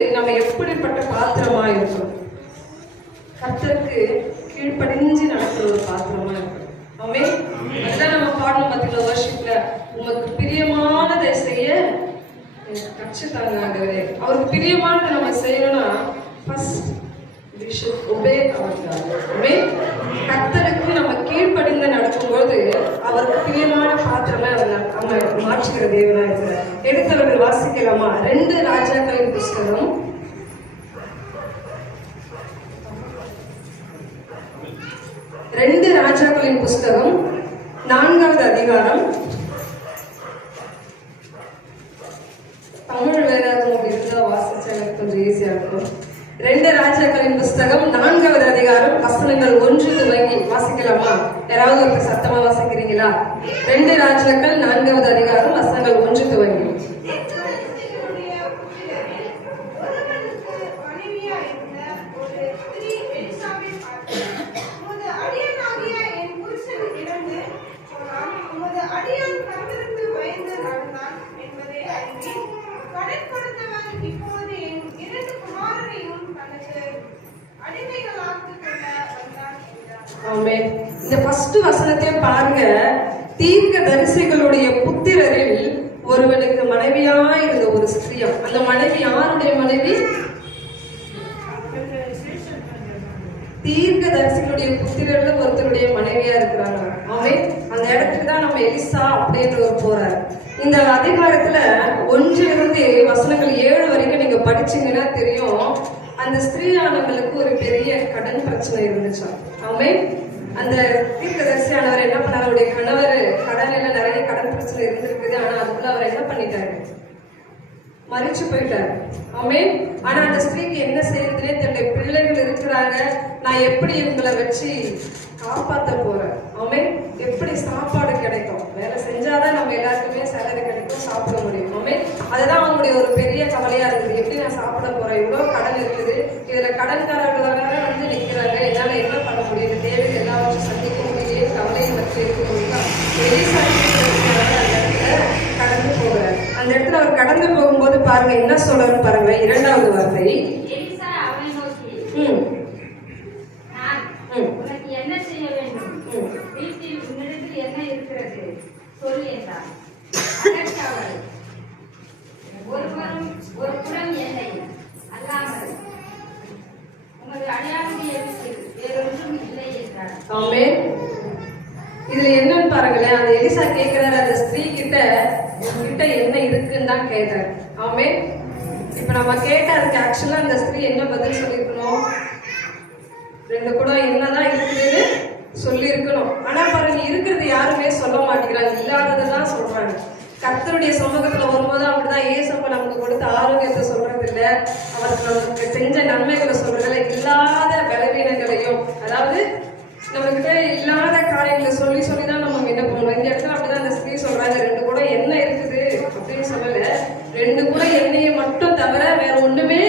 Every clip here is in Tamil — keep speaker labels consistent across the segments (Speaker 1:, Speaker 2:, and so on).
Speaker 1: நம்ம எப்படிப்பட்ட பாத்திரமா இருக்கணும் கர்த்தருக்கு கீழ்ப்படிஞ்சு நடக்கிற ஒரு பாத்திரமா இருக்கணும் ஆமே அதுதான் நம்ம பாடணும் பார்த்தீங்களா வர்ஷிப்ல உமக்கு பிரியமானதை செய்ய கற்றுத்தாங்க ஆண்டவரே. அவருக்கு பிரியமானதை நம்ம செய்யணும்னா first we should obey our God. Amen? கர்த்தருக்கு நம்ம கீழ்ப்படிந்து நடக்கும்போது அவருக்கு பிரியமான பாத்திரமா நம்ம மாற்றுகிற தேவனா இருக்கிறார். எடுத்தவர்கள் வாசிக்கலாமா? ரெண்டு ராஜாக்களின் புஸ்தகம். ரெண்டு ராஜாக்களின் புஸ்தகம். நான்காவது அதிகாரம். தமிழ் வேதாகம் இருந்தால் வாசிச்சா எனக்கு கொஞ்சம் ஈஸியா இருக்கும். ரெண்டு ராஜாக்களின் புஸ்தகம் நான்காவது அதிகாரம் வசனங்கள் ஒன்று துவங்கி வாசிக்கலாமா? யாராவது ஒருத்தர் சத்தமா வாசிக்கிறீங்களா? ரெண்டு ராஜாக்கள் நான்காவது அதிகாரம் வசனங்கள் ஒன்று துவங்கி ஆமே. இந்த ஃபர்ஸ்ட் வசனத்தை பாருங்க. தீர்க்க தரிசிகளுடைய புத்திரரில் ஒருவனுக்கு மனைவியா இருந்த ஒரு ஸ்திரியம் அந்த மனைவி யாருடைய மனைவி? தீர்க்க தரிசிகளுடைய புத்திரர்ல ஒருத்தருடைய மனைவியா இருக்கிறாங்க. ஆமே. அந்த இடத்துக்கு தான் நம்ம எலிசா அப்படின்றவர் போறாரு. இந்த அதிகாரத்துல ஒன்றிலிருந்து வசனங்கள் ஏழு வரைக்கும் நீங்க படிச்சீங்கன்னா தெரியும். அந்த ஸ்திரீயானவங்களுக்கு ஒரு பெரிய கடன் பிரச்சனை இருந்துச்சு. ஆமே. அந்த தீர்க்கதரிசியானவர் என்ன பண்ணார்? அவருடைய கணவர் கடன்ல நிறைய கடன் பிரச்சனை இருந்திருக்குது. ஆனா அதுக்குள்ள அவர் என்ன பண்ணிட்டாரு? மறிச்சு போயிட்டார். ஆமே ஆனா அந்த ஸ்திரீக்கு என்ன செய்யறதுனே தன்னுடைய பிள்ளைகள் இருக்கிறாங்க. நான் எப்படி இவங்களை வச்சு காப்பாத்த போறேன்? ஆமே எப்படி சாப்பாடு கிடைக்கும் வேலை செஞ்சாதான் நம்ம எல்லாருக்குமே சேலரி கிடைக்கும் சாப்பிட முடியும் ஆமே அதுதான் அவங்களுடைய ஒரு பெரிய கவலையா இருக்குது எப்படி நான் சாப்பிட போறேன் இவ்வளவு கடன் இருக்குது இதுல கடன்காரர்களாக வந்து நிக்கிறாங்க என்னால என்ன பண்ண முடியும் இந்த தேவைகள் எல்லாவற்றையும் சந்திக்க முடியலையே கவலையை பற்றி இருக்கும்போதுதான் எலிசா கடந்து போகிறார் அந்த இடத்துல அவர் கடந்து போகும்போது பாருங்க என்ன சொல்றாரு பாருங்க இரண்டாவது வார்த்தை.
Speaker 2: எலிசா அவனை நோக்கி,
Speaker 1: ம்,
Speaker 2: நான்
Speaker 1: ம்.
Speaker 2: உனக்கு என்ன செய்ய வேண்டும்?
Speaker 1: ம்.
Speaker 2: வீட்டில் உன்னிடத்தில் என்ன இருக்கிறது? சொல் என்றார். அதற்கு அவள் ஒரு புறம் ஒரு புறம் எண்ணெய் அல்லாமல். உமது அடையாளத்தை எடுத்து வேறொன்றும் இல்லை என்றார்.
Speaker 1: ஆமே இதுல என்னன்னு பாருங்களேன் அந்த எலிசா கேக்குறாரு அந்த ஸ்திரீ கிட்ட உங்ககிட்ட என்ன இருக்குன்னு தான் கேட்டேன். ஆமே இப்ப நம்ம கேட்ட அதுக்கு ஆக்சுவலா அந்த ஸ்திரீ என்ன பதில் சொல்லியிருக்கணும் ரெண்டு குடம் என்னதான் இருக்குதுன்னு சொல்லியிருக்கணும் ஆனால் ஆனா பாருங்க இருக்கிறது யாருமே சொல்ல மாட்டேங்கிறாங்க. இல்லாததை தான் சொல்றாங்க. கர்த்தருடைய சமூகத்துல வரும்போது அப்படிதான் ஏசப்ப நமக்கு கொடுத்த ஆரோக்கியத்தை சொல்றது இல்ல. அவருக்கு நமக்கு செஞ்ச நன்மைகளை சொல்றது இல்லை இல்லாத பலவீனங்களையும் அதாவது நம்மகிட்ட கிட்ட இல்லாத காரியங்களை சொல்லி சொல்லி தான் நம்ம என்ன பண்ணுவோம் இந்த இடத்துல அப்படிதான் அந்த ஸ்திரீ சொல்றாங்க ரெண்டு கூட எண்ணெய் இருக்குது அப்படின்னு சொல்லல ரெண்டு கூட எண்ணெயை மட்டும் தவிர வேற ஒண்ணுமே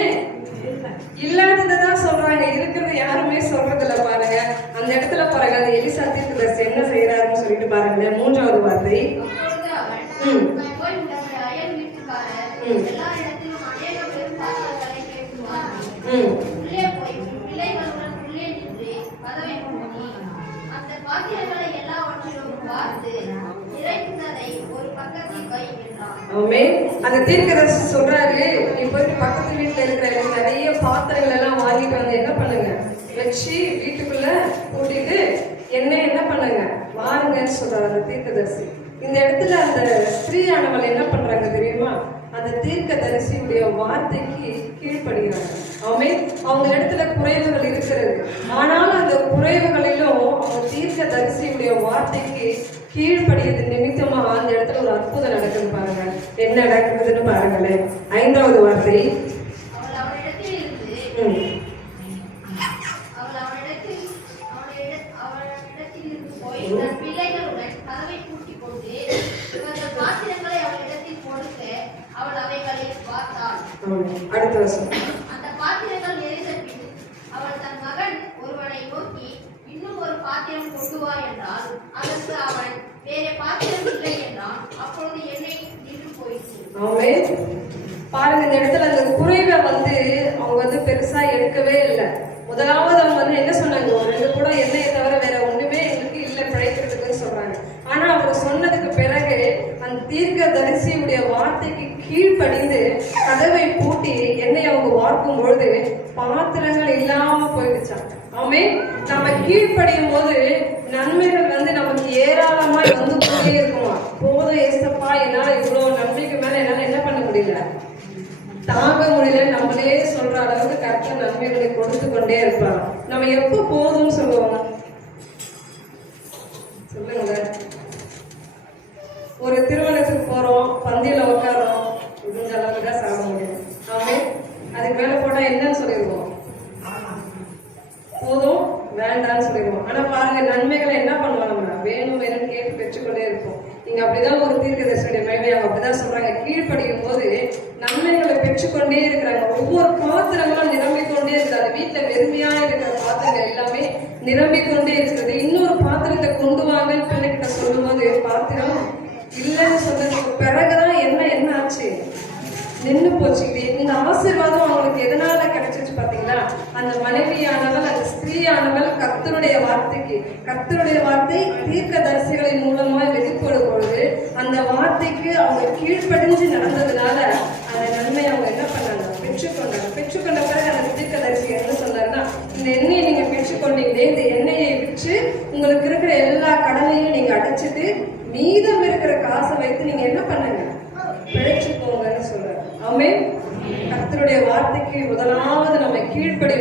Speaker 1: இல்லாததை தான் சொல்றாங்க இருக்கிறது யாருமே சொல்றது இல்ல பாருங்க அந்த இடத்துல பாருங்க அந்த எலிசா தீர்க்கதரிசி என்ன செய்யறாருன்னு சொல்லிட்டு பாருங்க மூன்றாவது வார்த்தை
Speaker 3: அப்பொழுது அவன்,
Speaker 1: ம்.
Speaker 3: நான் போய் உங்களுடைய அயல் வீட்டுக்காரர்
Speaker 1: ம்.
Speaker 3: எல்லா இடத்திலும் அநேக பெரும்பாடுகளை கேட்குவார்கள்.
Speaker 1: ம்
Speaker 3: உள்ளே போய் உன் பிள்ளைகளுடன் உள்ளே நின்று கதவை பூட்டி, அந்த பாத்திரங்களை எல்லாவற்றிலும் பார்த்து நிறைந்ததை ஒரு பக்கத்தில் வை என்றான்.
Speaker 1: ஆமே. அந்த தீர்க்கதரிசி சொல்றாரு நீ போயிட்டு பக்கத்து வீட்டுல இருக்கிற நிறைய பாத்திரங்கள் எல்லாம் வாங்கிட்டு வந்து என்ன பண்ணுங்க? வச்சு வீட்டுக்குள்ள கூட்டிட்டு என்ன என்ன பண்ணுங்க? வாருங்கன்னு சொல்றாரு தீர்க்கதரிசி. இந்த இடத்துல அந்த ஸ்திரீயானவள் என்ன பண்றாங்க தெரியுமா? அந்த தீர்க்கதரிசியுடைய வார்த்தைக்கு கீழ்ப்படுகிறாங்க. அவமே அவங்க இடத்துல குறைவுகள் இருக்கிறது. ஆனாலும் அந்த குறைவுகளிலும் அவங்க தீர்க்க தரிசியுடைய வார்த்தைக்கு கீழ்ப்படியது நிமித்தமா அந்த இடத்துல ஒரு அற்புதம் நடக்குதுன்னு பாருங்க. என்ன நடக்குதுன்னு பாருங்களேன். ஐந்தாவது வார்த்தை
Speaker 3: அவள் அவனிடத்தில் இருந்து
Speaker 1: ம்,
Speaker 3: அவள் அவனிடத்தில் அவனிட- அவனிடத்தில் இருந்து போய் தன் பிள்ளைகளுடன் கதவை பூட்டிக் கொண்டு இவர்கள் பாத்திரங்களை அவளிடத்தில் கொடுக்க அவள் அவைகளை பார்த்தாள்
Speaker 1: ஆமா. அடுத்த வருஷம்
Speaker 3: அந்த பாத்திரங்கள் நிறைந்த பின் அவள் தன் மகன் ஒருவனை நோக்கி இன்னும் ஒரு பாத்திரம் கொண்டு வா என்றால் அதற்கு அவன் வேற பாத்திரம் இல்லை என்றான். அப்பொழுது எண்ணெய் நின்று போயிற்று.
Speaker 1: ஆமே பாருங்க இந்த இடத்துல அந்த குறைவை வந்து அவங்க வந்து பெருசா எடுக்கவே இல்லை. முதலாவது அவங்க வந்து என்ன சொன்னாங்க? ரெண்டு கூட எண்ணெயை தவிர வேற ஒண்ணுமே எங்களுக்கு இல்லை பிழைக்கிறதுக்குன்னு சொல்றாங்க ஆனா அவர் சொன்னதுக்கு பிறகு அந்த தீர்க்க தரிசியுடைய வார்த்தைக்கு கீழ்ப்படிந்து கதவை பூட்டி என்னை அவங்க வார்க்கும் பொழுது பாத்திரங்கள் இல்லாம போயிடுச்சான் ஆமே நம்ம கீழ்ப்படியும் போது நன்மைகள் வந்து நமக்கு ஏராளமாய் வந்து கொண்டே இருக்குமா? போதும் ஏசப்பா என்னால இவ்வளவு நன்மைக்கு மேல என்னால என்ன பண்ண முடியல? தாங்க முடியல நம்மளே சொல்ற அளவுக்கு கரெக்டா நன்மைகளை கொடுத்து கொண்டே இருப்பாங்க நம்ம எப்போ போதும்னு சொல்லுவோம்? ஒரு திருமணத்துக்கு போறோம் பந்தியில உட்காரோம் முடிஞ்ச அளவுக்கு தான் சாப்பிட முடியும். ஆமே அதுக்கு மேல போட்டா என்னன்னு சொல்லிடுவோம். போதும் வேண்டாம்னு சொல்லிடுவோம். ஆனா பாருங்க நன்மைகளை என்ன பண்ணுவோம் நம்ம? வேணும் வேணும்னு கேட்டு பெற்றுக்கொண்டே இருப்போம். நீங்க அப்படிதான் ஒரு தீர்க்கதரிசனுடைய மகிமை அவங்க அப்படிதான் சொல்றாங்க. கீழ்ப்படியும் போது நன்மைகளை பெற்றுக்கொண்டே இருக்கிறாங்க. ஒவ்வொரு பாத்திரங்களும் நிரம்பிக்கொண்டே இருக்காது. வீட்டில் வெறுமையாக வீட்டுல வெறுமையா இருக்கிற பாத்திரங்கள் எல்லாமே நிரம்பிக்கொண்டே இருக்கிறது இன்னொரு பாத்திரத்தை கொண்டு வாங்கன்னு பிள்ளைகிட்ட சொல்லும்போது பாத்திரம் இல்லைன்னு சொன்னதுக்கு பிறகுதான் என்ன என்ன ஆச்சு? நின்னு போச்சு. இது இந்த ஆசீர்வாதம் அவங்களுக்கு எதனால கிடைச்சிச்சு பாத்தீங்களா அந்த மனைவியானவள் அந்த ஸ்திரீயானவள் கத்தருடைய வார்த்தைக்கு கத்தருடைய வார்த்தை தீர்க்க தரிசிகளின் மூலமா வெளிப்படும் பொழுது அந்த வார்த்தைக்கு அவங்க கீழ்ப்படிஞ்சு நடந்ததுனால அந்த நன்மை அவங்க என்ன பண்ணாங்க? பெற்றுக்கொண்டாங்க. பெற்றுக்கொண்ட பிறகு அந்த தீர்க்க தரிசி என்ன சொன்னாருன்னா இந்த எண்ணெயை நீங்க பெற்றுக்கொண்டீங்களே இந்த எண்ணெயை விற்று உங்களுக்கு இருக்கிற எல்லா கடனையும் நீங்க அடைச்சிட்டு மீதம் இருக்கிற என்ன பண்ணுங்க? பிழைச்சுக்கோங்கன்னு சொல்றேன் அமே கர்த்தருடைய வார்த்தைக்கு முதலாவது நம்ம கீழ்ப்படி